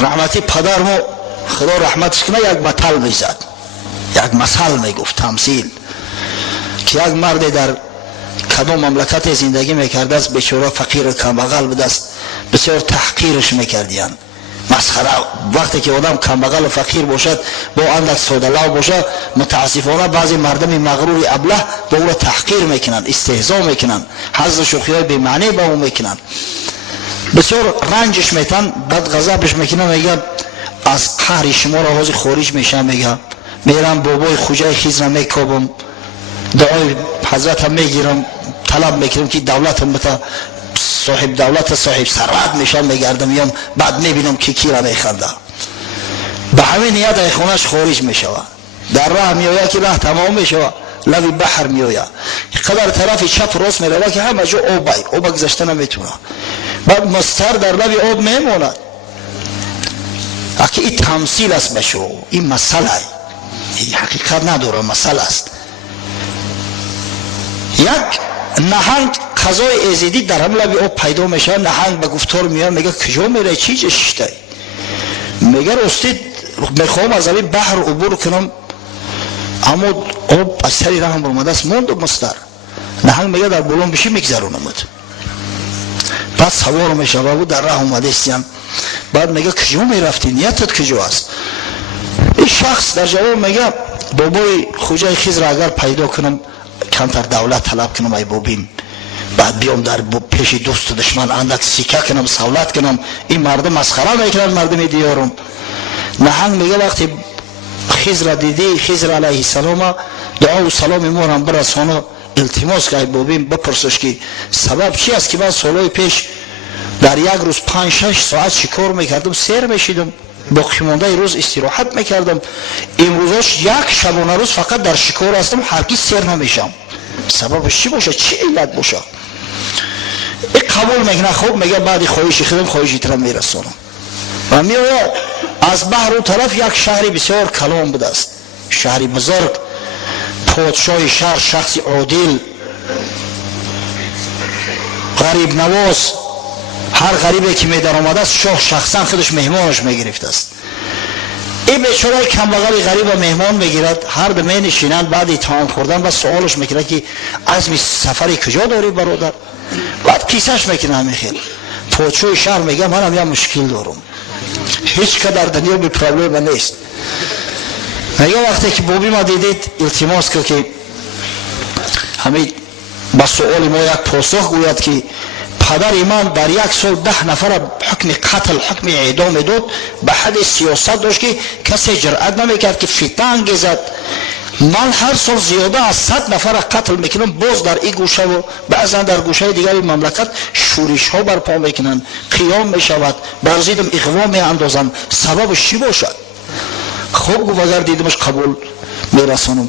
رحمتی پدرمو خدا رحمتش کنه یک مثل میزد، یک مثل میگفت، تمثیل، که یک مرد در کدام مملکت زندگی میکرده است، بیچاره فقیر کمبغل بوده است، بسیار تحقیرش میکردیان، مسخره. وقتی که آدم کمبغل و فقیر باشد، با اندک سودلو باشد، متاسفانه بعضی مردم مغرور ابله با او تحقیر میکنند، استهزا میکنند، حظ شوخی‌های بی معنی با او میکنند، بسیار رنجش میتن، بعد غضبش میکنه، میگه از قهر شما را حاضر خارج میشم، میگه میرم بابای خوجای خیز را میکوبم، دعای حضرت هم میگیرم، طلب میکنم که دولتم بتا صاحب دولت صاحب ثروت میشم، میگردم میام، بعد میبینم که کی را میخنده، به همین نیت ای خونش خارج میشود، در راه میآید که راه تمام میشود، لبی بحر میآید، قدر طرف چپ راست میرود که همه جا آب گذشته نمیتونه، بعد مستر در لبی آب میماند. اگه این تمثیل است بشو، این مسئله، این حقیقت نداره، مسئله است. یک نهنگ غذای ازیدی در هم لبی آب پیدا میشه، نهنگ به گفتار میاد، میگه کجا میره، چی جشته؟ میگه راستی میخوام از این بحر عبور کنم، اما آب از سری راه برمده است، موند مستر. نهنگ میگه در بلون بشی میگذرونمت. بعد سوار میشه و در راه اومده استیم، بعد میگه کجا میرفتی، نیتت کجا است؟ این شخص در جواب میگه بابای خوجای خیز را اگر پیدا کنم، کمتر دولت طلب کنم ای بابیم، بعد بیام در پیش دوست و دشمن اندک سیکه کنم، سولت کنم، این مردم مسخره میکنن مردم دیارم. نهنگ میگه وقتی خیز را دیدی، خیز را علیه السلام دعا و سلام ما را برسانو، التماس که ای بابیم بپرسش که سبب چی است که من سالهای پیش در یک روز 5-6 ساعت شکار میکردم، سیر میشیدم، باقی مانده روز استراحت میکردم، امروزش یک شبانه روز فقط در شکار هستم، هرگز سیر نمیشم، سببش چی باشه، چی علت باشه؟ این قبول میکنه، خوب میگه بعد خواهش خودم خواهشی ترم میرسانم و میآید. از بحر اون طرف یک شهری بسیار کلان بوده است، شهری بزرگ، پادشاه شهر شخصی عادل، غریب نواز، هر غریبی که می در آمده است شاه شخصا خودش مهمانش میگرفته است. این بیچاره کمبغل غریب مهمان میگیرد، هر دو می نشینند، بعد طعام خوردن و سوالش میکنه که عزم سفری کجا داری برادر؟ بعد کیسش میکنه میخیل. پادشاه شهر میگه منم یه مشکل دارم، هیچ که در دنیا بی پرابلم نیست. میگه وقتی که بابی ما دیدید التماس که همین با سؤال ما یک پاسخ گوید که پدر من در یک سال 10 نفر حکم قتل، حکم اعدام داد، به حد سیاست داشت که کسی جرأت نمیکرد که فتنه زد. من هر سال زیاده از 100 نفر قتل میکنم، باز در این گوشه و بعضا در گوشه دیگر مملکت شورش ها برپا میکنن، قیام میشود، برزیدم اغوا میاندازن، سببش چی باشد؟ خوب گفت اگر دیدمش قبول میرسانم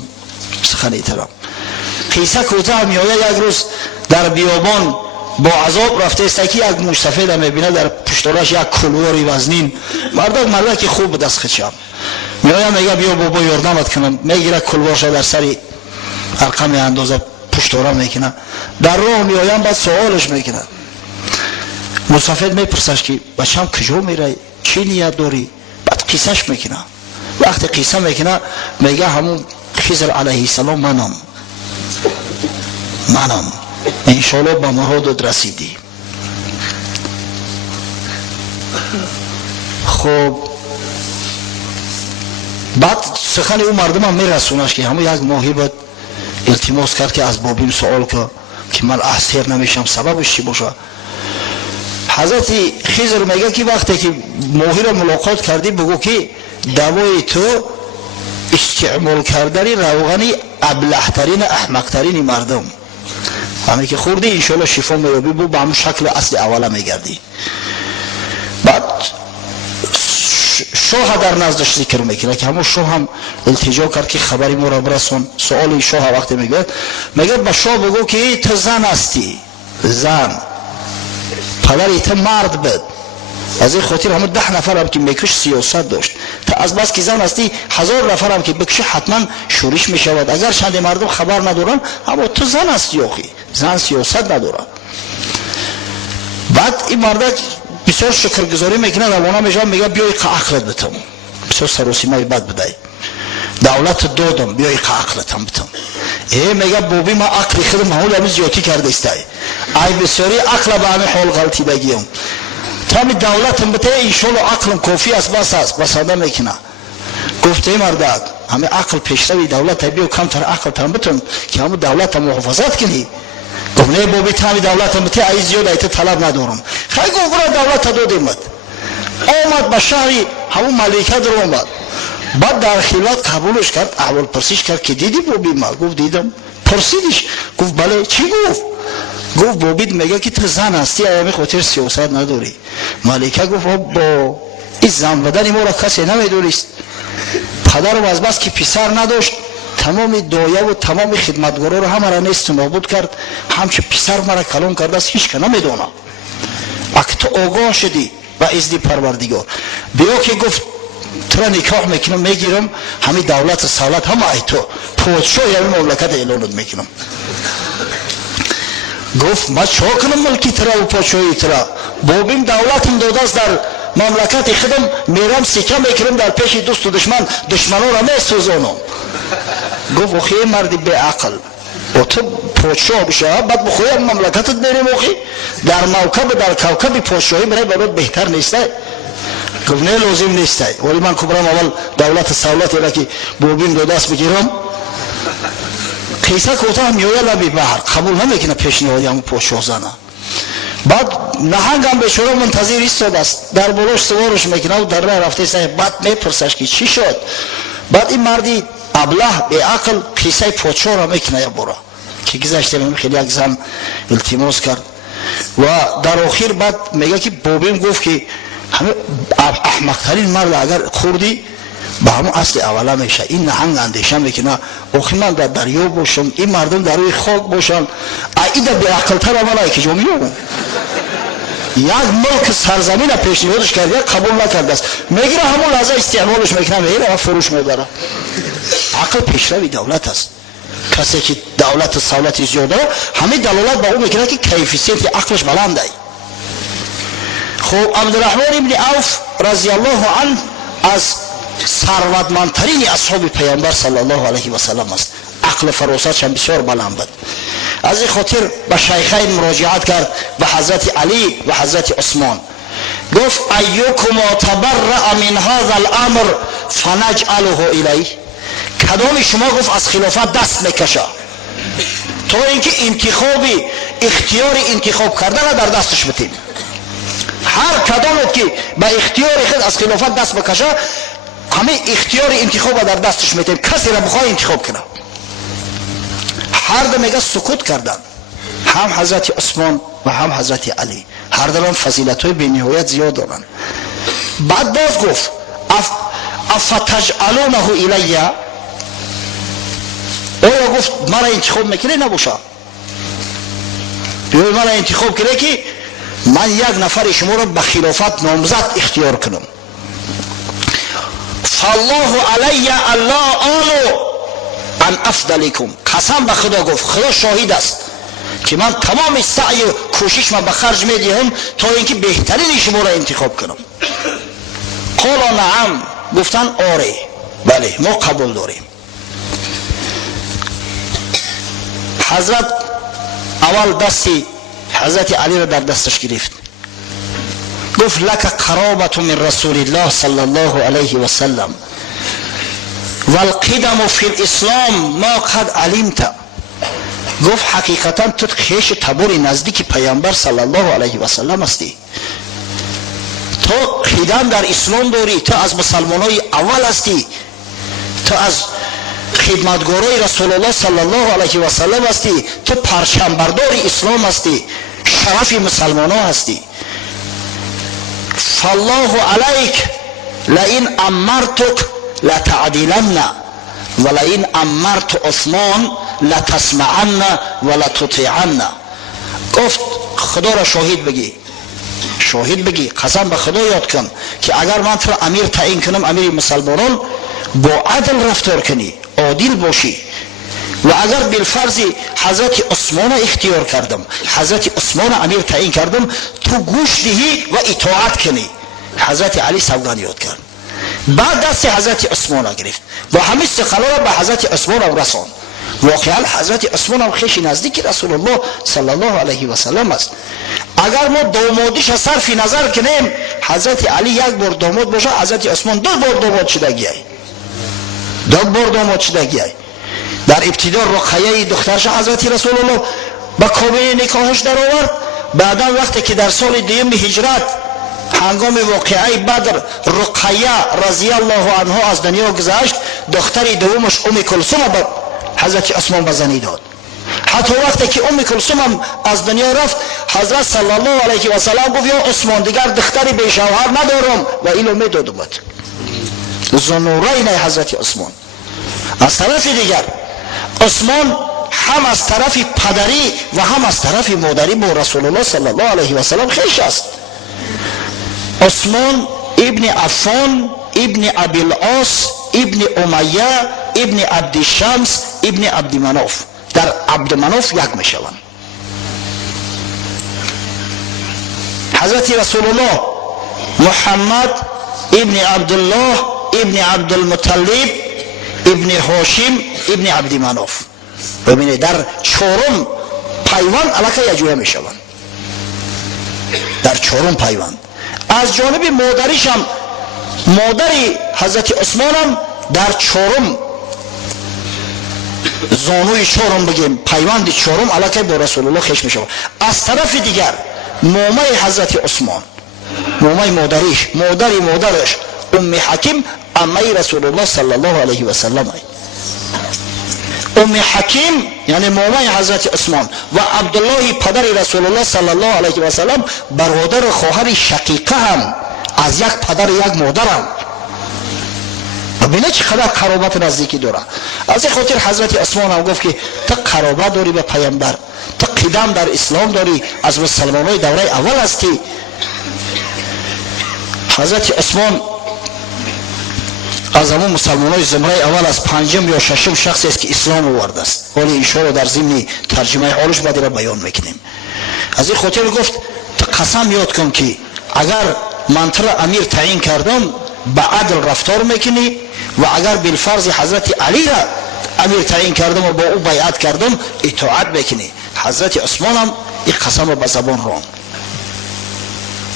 سخنی ترم. قیصه کوتاه میآید. یک روز در بیابان با عذاب رفته است که یک موش سفید میبینه، در پشتارش یک کلواری وزنین، مردک خوب دست خچم میآید، میگه بیا بابا یاردمت کنم، میگیره کلوارش در سری ارقام اندازه پشتاره میکنه، در راه میآیم، بعد سوالش میکنه، مسافر میپرسش که بچم کجا میره، چی نیت داری؟ بعد قصهش میکنه. وقتی قصه میکنه میگه همون خضر علیه السلام منم انشاءالله به مرادت رسیدی. خب بعد سخن او مردم هم میرسونش که همون یک ماهی بعد التماس کرد که از بابیم سوال که من احسیر نمیشم، سببش چی باشه؟ حضرت خضر میگه که وقتی که ماهی رو ملاقات کردی بگو که دوای تو استعمال کردن روغنی ابلهترین احمقترین مردم، همه که خوردی انشاءالله شفا میابی، به همون شکل اصل اوله میگردی. بعد شاه در نزدش ذکر میکنه که همون شاه هم التجا کرد که خبری ما را برسون. سؤال شاه وقتی میگه به شاه بگو که تو زن هستی، زن، پدر تو مرد بود، از این خاطر همه 10 نفر هم که میکش سیاست داشت، تا از بس که زن هستی 1000 نفر هم که بکشه حتما شورش میشود، اگر چند مردم خبر ندارن اما تو زن هستی، آخی زن سیاست ندارن. بعد این مردک بسیار شکرگزاری میکنه، روانه میشه، میگه بیای عقلت بتم. بسیار سروسیمه بد بدای دولت دادم بیای عقلتم بتم. میگه بوبی ما عقل خودم معمول همی زیادی کرده استای ای بسیاری عقل به همه حال غلطی بگیم تامی دولتم بته ایشالله عقلم کافی است بس است بس آدم میکنه. گفته مرداد همه عقل پیشروی دولت بیو کمتر عقل تام بتم که همون دولت محافظت کنی. گفت نه بوبی تامی دولتم بته ای زیاد ایت طلب ندارم. خیلی گفت دولت دادیم آمد به شهری همون ملکه در اومد. بعد در خلوت قبولش کرد، احوال پرسیش کرد که دیدی بوبی ما؟ گفت دیدم. پرسیدش گفت بله. چی گفت؟ گفت بوبی میگه که تو زن هستی ایامی خاطر سیاست نداری. ملکه گفت با این زن بدن ما را کسی نمیدونست. پدرم از بس که پسر نداشت تمام دایه و تمام خدمتگارا رو همه را نیست نابود کرد. همچه پسر مرا کلام کرده است هیچ که نمیدونه. اگه تو آگاه شدی و اذن پروردگار بیا که گفت تو را نکاح میکنم میگیرم همین دولت سالت همه ای تو پادشاه همین مملکت اعلانت میکنم. گفت ما چه کنم ملکی ترا و پادشاهی ترا؟ بوبیم دولتم داده است در مملکت خودم میرم سکه میکنم در پیش دوست و دشمنان را میسوزانم. گفت اخی مردی به عقل و تو پادشاه بشه بعد بخوی مملکتت میریم اخی در موکب در کوکب پادشاهی برای برات بهتر نیسته؟ گفت نه لازم نیسته ولی من کبرم اول دولت سولت را که بوبیم دو دست بگیرم. قیصه کوتاه میویه لبی بحر قبول نمیکنه پیشنهادی همون پادشاه زنه. بعد نهنگ هم بیچاره منتظر ایستاده است در بالاش سوارش میکنه و در راه رفته است. بعد میپرسش که چی شد؟ بعد این مردی ابله به عقل قیصه پادشاه را میکنه یا برا که گذشته خیلی یک زن التماس کرد و در آخر بعد میگه که بوبیم گفت که همه احمقترین مرد اگر خوردی به همون اصل اوله میشه. این نهنگ اندیشه میکنه آخی من در دریا باشم این مردم در روی خاک باشن این در به عقلتر اوله که جامیو یک ملک سرزمین پیشنهادش کرده قبول نکرده است میگیره همون لحظه استعمالش میکنه میگیره و فروش میبره. عقل پیشروی دولت است. کسی که دولت سولت زیاده همه دلالت به اون میکنه که کیفیت عقلش بلنده. خب عبدالرحمن ابن عوف رضی الله عنه از ثروتمندترین اصحاب پیامبر صلی الله علیه و سلم است. عقل فراستش هم بسیار بلند بود. از این خاطر به شیخین مراجعت کرد به حضرت علی و حضرت عثمان. گفت ایکما تبرأ من هذا الامر فنجعله الیه. کدام شما گفت از خلافت دست میکشه تا اینکه انتخابی اختیار انتخاب کردن در دستش بتیم. هر کدامت که به اختیار خود از خلافت دست بکشه همه اختیار انتخاب در دستش میتیم کسی را بخواه انتخاب کنه. هر دو میگه سکوت کردن هم حضرت عثمان و هم حضرت علی هر دو فضیلت های بی‌نهایت زیاد دارن. بعد باز گفت افتجعلونه الیه اویا گفت مرا انتخاب میکنه نباشه بیایی مرا انتخاب کنه که من یک نفر شما را به خلافت نامزد اختیار کنم. فالله علی الله آلو ان افضلکم. قسم به خدا گفت خدا شاهد است که من تمام سعی و کوشش من به خرج میدهم تا اینکه بهترین شما را انتخاب کنم. قال نعم گفتن آره بله ما قبول داریم. حضرت اول دستی حضرت علی را در دستش گرفت گفت لک قرابت من رسول الله صلی الله علیه و سلم والقدم فی الاسلام ما قد علمت. گفت حقیقتا تو خیش تبور نزدیک پیامبر صلی الله علیه و سلم هستی. تو قدم در اسلام داری. تو از مسلمانای اول هستی. تو از خدمتگارای رسول الله صلی الله علیه و سلم هستی. تو پرچم بردار اسلام هستی. شرف مسلمان ها هستی. فالله علیک لئن امرتک لتعدلن ولئن امرت عثمان لتسمعن ولتطیعن. گفت خدا را شاهد بگی قسم به خدا یاد کن که اگر من تو امیر تعیین کنم امیر مسلمانان با عدل رفتار کنی عادل باشی و اگر بالفرض حضرت عثمان اختیار کردم، حضرت عثمان امیر تعیین کردم، تو گوش دهی و اطاعت کنی. حضرت علی سوگند یاد کرد، بعد دست حضرت عثمان گرفت و همه سخنان را به حضرت عثمان رساند. واقعا حضرت عثمان هم خیلی نزدیک رسول الله صلی الله علیه و سلم است. اگر ما دامادیش صرف نظر کنیم، حضرت علی یک بار داماد باشه، حضرت عثمان دو بار داماد شدگی است، دو بار داماد شدگی است. در ابتدا رقیه دخترش حضرت رسول الله با کابینه نکاحش در آورد. بعدا وقتی که در سال دوم هجرت هنگام واقعه بدر رقیه رضی الله عنها از دنیا گذشت، دختر دومش ام کلثوم به حضرت عثمان بزنی داد. حتی وقتی که ام کلثوم از دنیا رفت، حضرت صلی الله علیه و سلم گفت یا عثمان دیگر دختری به شوهر ندارم و اینو میداد. اومد ذوالنورین حضرت عثمان. از طرف دیگر عثمان هم از طرف پدری و هم از طرف مادری با رسول الله صلی الله علیه و سلم خویش است. عثمان ابن عفان ابن ابی العاص ابن امیه ابن عبدالشمس ابن عبدمناف، در عبدمناف یک میشوند. حضرت رسول الله محمد ابن عبدالله ابن عبدالمطلب ابن هاشم ابن عبدمناف. ببینید در چهارم پیوند علاقه یجوه میشوند، در چهارم پیوند. از جانب مادریش هم، مادری حضرت عثمان هم در چهارم زانوی چهارم بگیم پیوند چهارم علاقه با رسول الله خیش میشه. از طرف دیگر مامه حضرت عثمان، مامه مادریش، مادرش ام حکیم عمه رسول الله صلی الله علیه و سلم. ام حکیم یعنی مامه حضرت عثمان و عبدالله پدر رسول الله صلی الله علیه و سلم برادر خواهر شقیقه هم، از یک پدر یک مادر هم. ببینه چقدر قرابت نزدیکی داره. از این خاطر حضرت عثمان هم گفت که تو قرابت داری به پیامبر، تو قدم در اسلام داری، از مسلمانای دوره اول هستی. حضرت عثمان از همون مسلمانای زمره اول از پنجم یا ششم شخصی است که اسلام آورده است. ولی انشاءالله در ضمن ترجمه حالش بعد را بیان میکنیم. از این خاطر گفت تو قسم یاد کن که اگر من تو را امیر تعیین کردم به عدل رفتار میکنی و اگر بالفرض حضرت علی را امیر تعیین کردم و با او بیعت کردم اطاعت میکنی. حضرت عثمان هم این قسم را به زبان راند.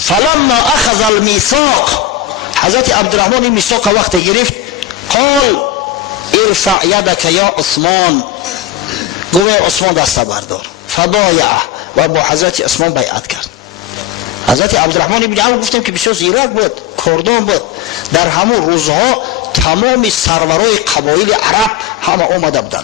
فلما اخذ المیثاق، حضرت عبدالرحمن این میثاق وقت گرفت، قال ارفع یدک یا عثمان، گوه عثمان دست بردار. فبایع و با حضرت عثمان بیعت کرد. حضرت عبدالرحمن ابن عوف گفتم که بسیار زیرک بود، کردان بود. در همون روزها تمام سرورای قبایل عرب همه آمده بودن،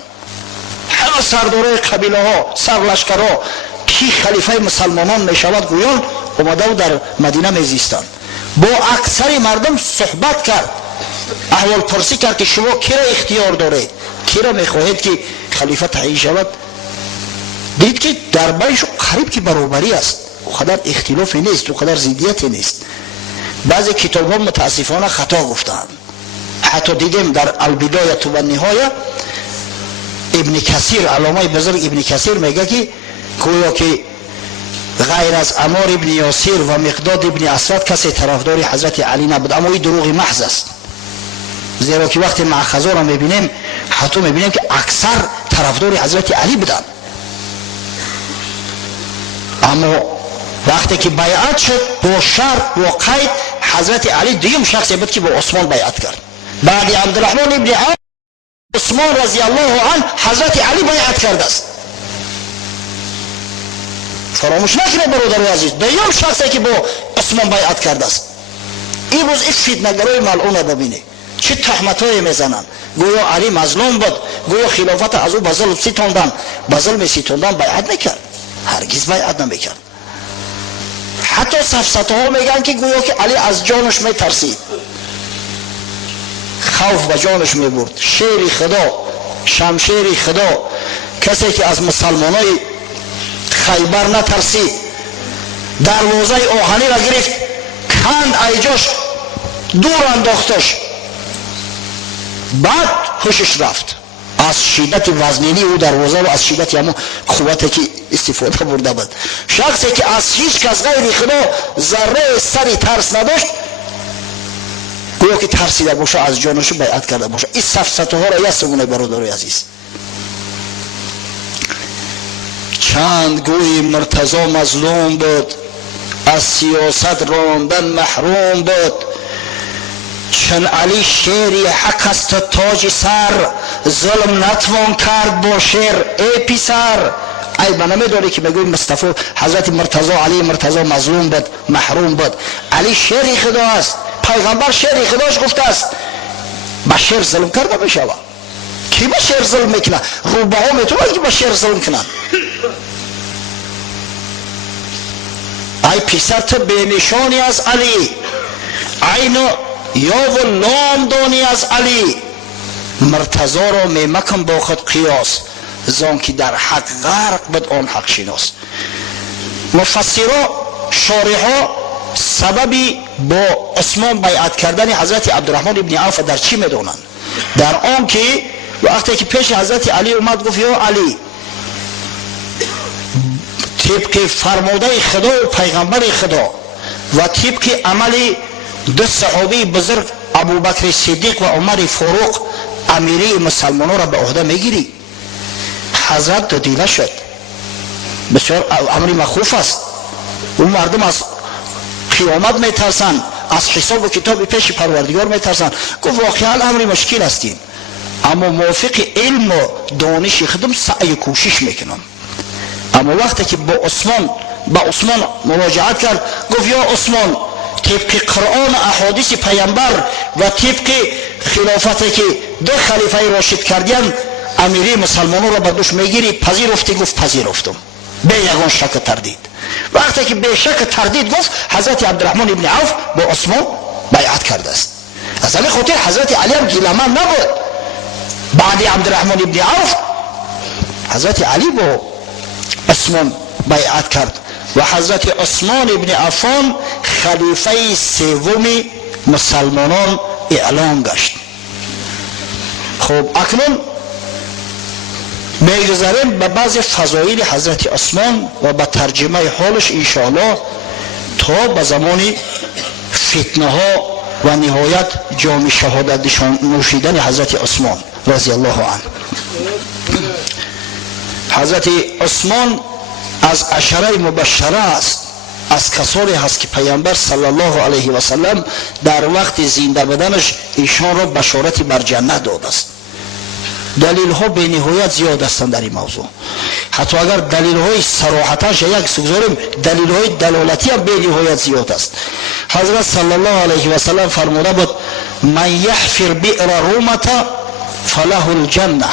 همه سردارای قبیله ها، سرلشکرها کی خلیفه مسلمانان میشود گویان آمده و در مدینه میزیستند. با اکثر مردم صحبت کرد، احوال پرسی کرد که شما کی را اختیار دارید، کی را میخواهید که خلیفه تعیین شود. دید که در بینش قریب که برابری است، اونقدر اختلافی نیست، اونقدر ضدیتی نیست. بعضی کتاب ها متاسفانه خطا گفتند. حتی دیدیم در البدایه و النهایه ابن کثیر، علامه بزرگ ابن کثیر میگه که گویا که غیر از عمار ابن یاسر و مقداد ابن اسود کسی طرفدار حضرت علی نبود. اما این دروغ محض است، زیرا که وقتی مأخذها را میبینیم حتی میبینیم که اکثر طرفدار حضرت علی بودن. اما وقتی که بیعت شد با شرط و قید، حضرت علی دویم شخصی بود که با عثمان بیعت کرد. بعد عبدالرحمن ابن عوف عثمان رضی الله عنه حضرت علی بیعت کرده است. فراموش نکنید برادر عزیز، دویم شخصی که با عثمان بیعت کرده است. این روز این فتنه‌گرای ملعون ببینید چه تهمت‌های میزنن. گویا علی مظلوم بود، گویا خلافت از او به ظلم ستاندن، به ظلم ستاندن بیعت نکرد، هرگز بیعت نمیکرد. حتی سفسطه‌ها میگن که گویا که علی از جانش میترسید، خوف به جانش میبرد. شیر خدا، شمشیر خدا، کسی که از مسلمانای خیبر نترسید، دروازه آهنی را گرفت، کند ایجاش، دور انداختش، بعد خوشش رفت. از شدت وزنینی او دروازه و از شدت همون قوتی که استفاده برده بود. شخصی که از هیچ کس غیر خدا ذره سری ترس نداشت، گویا که ترسیده باشه از جانش بیعت کرده باشه. این سفسطه ها را یادمونه برادرای عزیز. چند گوی مرتضی مظلوم بود، از سیاست راندن محروم بود. چون علی شیری حق است تاج سر، ظلم نتوان کرد با شیر ای پسر. ای بنامه داری که بگوی مصطفی حضرت مرتضی علی مرتضی مظلوم بود محروم بود. علی شیری خدا است، پیغمبر شیری خداش گفته است با شیر ظلم کرده بشوه. کی با شیر ظلم میکنه؟ روبه ها میتونه که با شیر ظلم کنن. ای پسر تو بینشانی از علی، عین یا و لام دانی از علی. مرتضی را میمکن با خود قیاس، زان که در حق غرق بود آن حق شناس. مفسرها شارحها سببی با عثمان بیعت کردن حضرت عبدالرحمن ابن عوف در چی میدونن؟ در آن که وقتی که پیش حضرت علی اومد گفت یا علی، طبق فرموده خدا و پیغمبر خدا و طبق عمل دو صحابی بزرگ ابوبکر صدیق و عمر فاروق امیری مسلمانان را به عهده میگیری؟ حضرت دودیله شد. بسیار امری مخوف است. اون مردم از قیامت میترسن، از حساب و کتاب پیش پروردگار میترسن. گفت واقعا امری مشکل هستیم، اما موافق علم و دانش خودم سعی کوشش میکنم. اما وقتی که با عثمان مراجعت کرد، گفت یا عثمان، طبق قرآن احادیث پیامبر و طبق خلافتی که دو خلیفه راشد کردین امیری مسلمانان را به دوش میگیری؟ پذیرفتی؟ گفت پذیرفتم به یگان شک تردید. وقتی که به شک تردید گفت، حضرت عبدالرحمن ابن عوف با عثمان بیعت کرده است. از همین خاطر حضرت علی هم گیله‌مند نبود. بعد عبدالرحمن ابن عوف حضرت علی با عثمان بیعت کرد و حضرت عثمان ابن عفان خلیفه سوم مسلمانان اعلام گشت. خب اکنون میگذاریم به بعض فضایل حضرت عثمان و به ترجمه حالش انشاءالله تا به زمان فتنه ها و نهایت جام شهادت نوشیدن حضرت عثمان رضی الله عنه. حضرت عثمان از عشره مبشره است، از کسانی هست که پیامبر صلی الله علیه و سلم در وقت زنده بودنش ایشان را بشارت بر جنت داده است. دلیل ها به نهایت زیاد هستند در این موضوع. حتی اگر دلیل های صراحتاش یک سگذاریم، دلیل های دلالتی هم به نهایت زیاد است. حضرت صلی الله علیه و سلم فرموده بود من یحفر بئر رومه فله الجنه.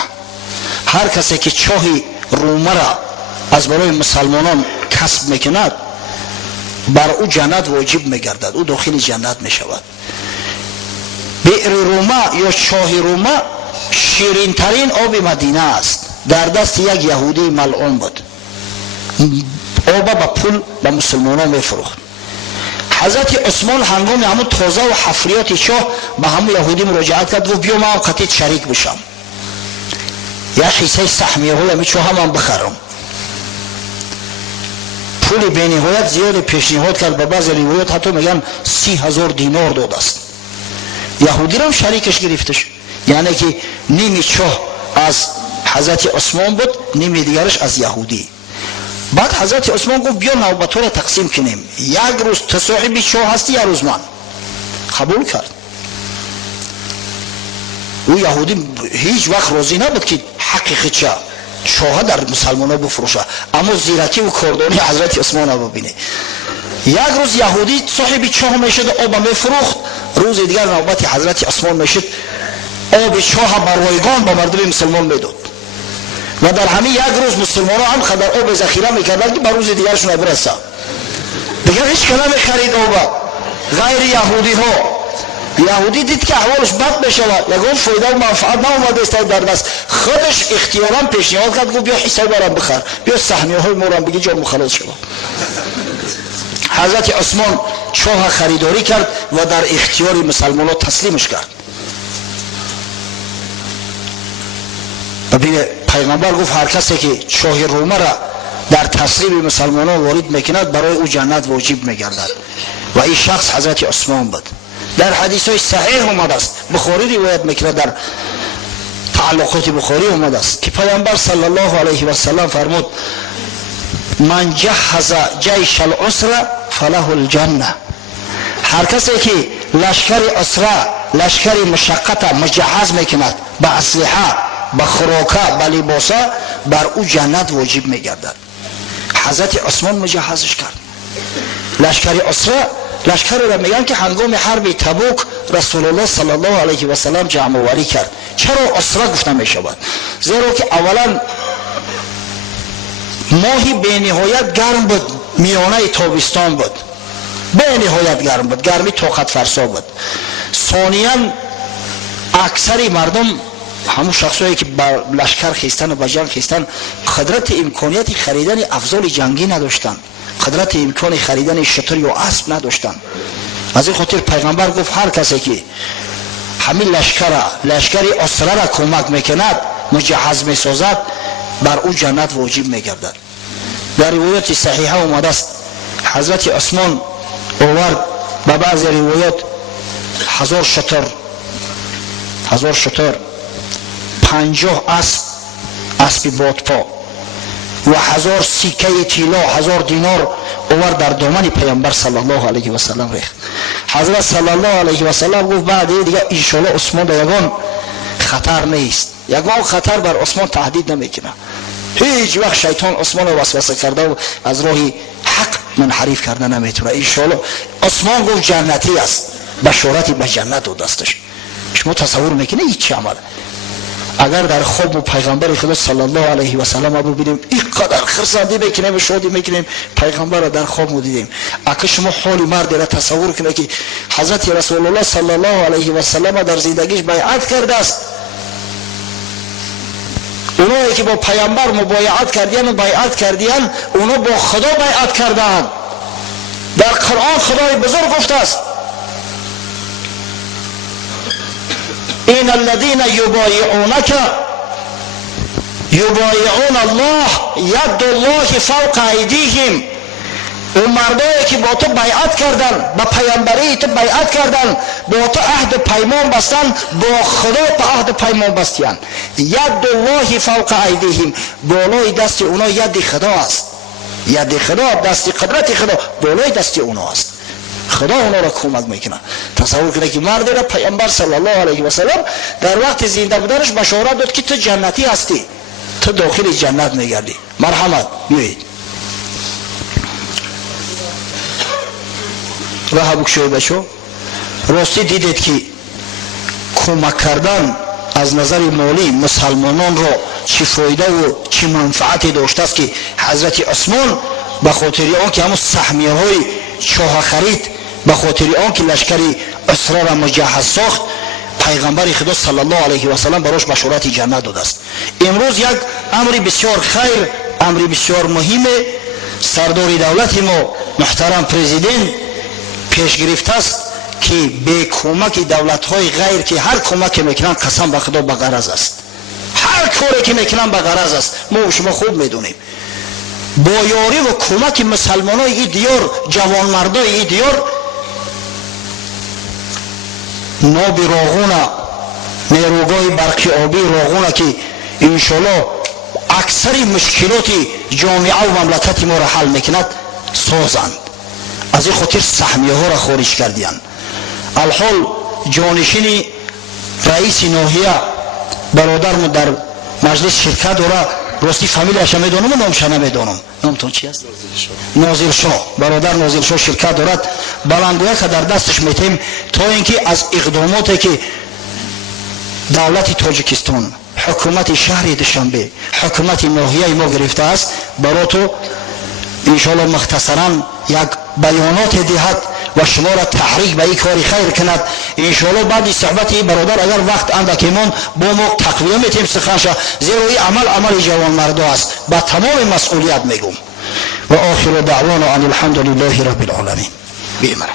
هر کسی که چاه رومه را از برای مسلمانان کسب میکند، بر او جنت واجب میگردد، او داخل جنت میشود. بئر رومه یا چاه رومه شیرین ترین آب مدینه است. در دست یک یهودی ملعون بود، آب با پول به مسلمانان میفروخت. حضرت عثمان هنگام همون تازه و حفریات چاه به همون یهودی مراجعت کرد و بیا من قطعیت شریک بشم، یک حصه سهمیه های همی چاه هم بخرم. پول به نهایت زیاد پیشنهاد کرد. به بعض روایات حتی میگن 30,000 دینار داده است. یهودی را هم شریکش گرفتش، یعنی که نیمی چاه از حضرت عثمان بود، نیمی دیگرش از یهودی. بعد حضرت عثمان گفت بیا نوبت را تقسیم کنیم، یک روز تو صاحب چاه هستی، یک روز من. قبول کرد. او یهودی هیچ وقت راضی نبود که حقیقت چاه در مسلمان ها بفروشه، اما زیرکی و کاردانی حضرت عثمان ها ببینه. یک روز یهودی صاحب چاه میشد، آب میفروخت، روز دیگر نوبت حضرت عثمان میشد، آب چاه بر رایگان با مردم مسلمان میداد. و در همین یک روز مسلمان ها هم خدر آب ذخیره میکردن که بر روز دیگرشون برسه. دیگر هیچ کلام خرید آب غیر یهودی ها. یهودی دید که احوالش بد بشود، یگان فایده و منفعت ناومده است در دست، خودش اختیارا پیشنهاد کرد گفت بیا حساب برام بخر، بیا سهمیه های ما را بگی جا مخلص شود. حضرت عثمان چاه خریداری کرد و در اختیار مسلمان ها تسلیمش کرد. و پیغمبر گفت هر کسی که شاه رومه را در تصلیب مسلمانان وارد میکند برای او جنت واجب میگردد و این شخص حضرت عثمان بود. در حدیث های صحیح اومده است، بخاری روایت میکنه، در تعلقات بخاری اومده است که پیامبر صلی الله علیه و سلم فرمود من جهز جیش العسره فله الجنه. هر کسی که لشکر اسره، لشکر مشقت مجهز میکند به اسلحه، به خوراکه، به لباسه، بر او جنت واجب میگردد. حضرت عثمان مجهزش کرد. لشکر اسره لشکر را میگن که هنگام حرب تبوک رسول الله صلی الله علیه و سلم جمع آوری کرد. چرا اسره گفته می شود؟ زیرا که اولا ماهی به نهایت گرم بود، میانه تابستان بود، به نهایت گرم بود، گرمی طاقت فرسا بود. ثانیاً اکثر مردم، همون شخصایی که با لشکر خیستن و با جنگ خیستن، قدرت امکانیت خریدن افضال جنگی نداشتند، قدرت امکان خریدن شتر یا اسب نداشتند. از این خاطر پیغمبر گفت هر کسی که همین لشکر اسره را کمک میکند، مجهز میسازد، بر او جنت واجب میگردد. در روایت صحیحه اومده است حضرت عثمان آورد به بعض روایات 1000 شتر، 50 اسب بادپا و 1000 سکه طلا، 1000 دینار آورد در دامن پیامبر صلی الله علیه و سلم ریخت. حضرت صلی الله علیه و سلم گفت بعد دیگه ان شاء الله عثمان در یگان خطر نیست، یگان خطر بر عثمان تهدید نمیکنه. هیچ وقت شیطان عثمان رو وسوسه کرده و از راه حق منحرف کرده نمیتونه. ان شاء الله عثمان گفت جنتی است، بشارتی به جنت و دستش. شما تصور میکنه این چه عمل؟ اگر در خواب پیغمبر خدا صلی الله علیه و سلم رو ببینیم اینقدر خرسندی میکنیم و شادی میکنیم پیغمبر رو در خواب دیدیم. اگه شما حال مرد را تصور کنید که حضرت رسول الله صلی الله علیه و سلم در زندگیش بیعت کرده است، اونایی که با پیامبر مبایعت کردین و بیعت کردین، اونا با خدا بیعت کردند. در قرآن خدای بزرگ گفته است این الذين يبايعونك يبايعون الله يد الله فوق ایدیهم. اون مردایی که با تو بیعت کردن، با پیامبری تو بیعت کردن، با تو عهد پیمان بستن، با خدا به عهد پیمان بستیان. ید الله فوق ایدیهم، بالای دست اونا ید خدا است. ید خدا، دست قدرت خدا بالای دست اونا است. خدا اونا را کمک میکنه. تصور کنه که مرد را پیامبر صلی الله علیه و سلم در وقت زنده بودنش بشارت داد که تو جنتی هستی، تو داخل جنت میگردی. مرحمت بیایید راه بکشوی بچو. راستی دیدید که کمک کردن از نظر مالی مسلمانان را چی فایده و چی منفعتی داشته است که حضرت عثمان به خاطر آن که همون سهمیه های چاه خرید، به خاطر آن که لشکر اسره را مجهز ساخت، پیغمبر خدا صلی الله علیه و سلم براش بشارت جنت داده است. امروز یک امر بسیار خیر، امر بسیار مهم، سردار دولت ما محترم پرزیدنت پیش گرفته است که به کمک دولت های غیر که هر کمک میکنن قسم به خدا به غرض است، هر کاری که میکنن به غرض است. ما و شما خوب میدونیم با یاری و کمک مسلمان های این دیار، جوان مردای این دیار، ناب راغونه، نیروگاه برقی آبی راغونه که انشالله اکثر مشکلات جامعه و مملکت ما را حل میکند سازند. از این خاطر سهمیه ها را خارج کردیان. الحال جانشین رئیس ناحیه برادرم در مجلس شرکت داره، راستی فامیلش میدونم و نامش نمیدونم. نامتون چی است؟ ناظر شاه، برادر ناظر شاه شرکت دارد. بلندگویی که در دستش میتیم تا اینکه از اقداماتی که دولت تاجیکستان، حکومت شهر دوشنبه، حکومت ناحیه ما گرفته است، برای تو انشاءالله مختصرا یک بیانات دهد و شما را تحریک به این کاری خیر کند. انشاءالله بعد صحبت برادر اگر وقت اندکیمان با ما تقویه میتیم سخنشه، زیرا این عمل جوان مردا است، با تمام مسئولیت میگم. و آخر دعوانا ان الحمد لله رب العالمین. بیمرم.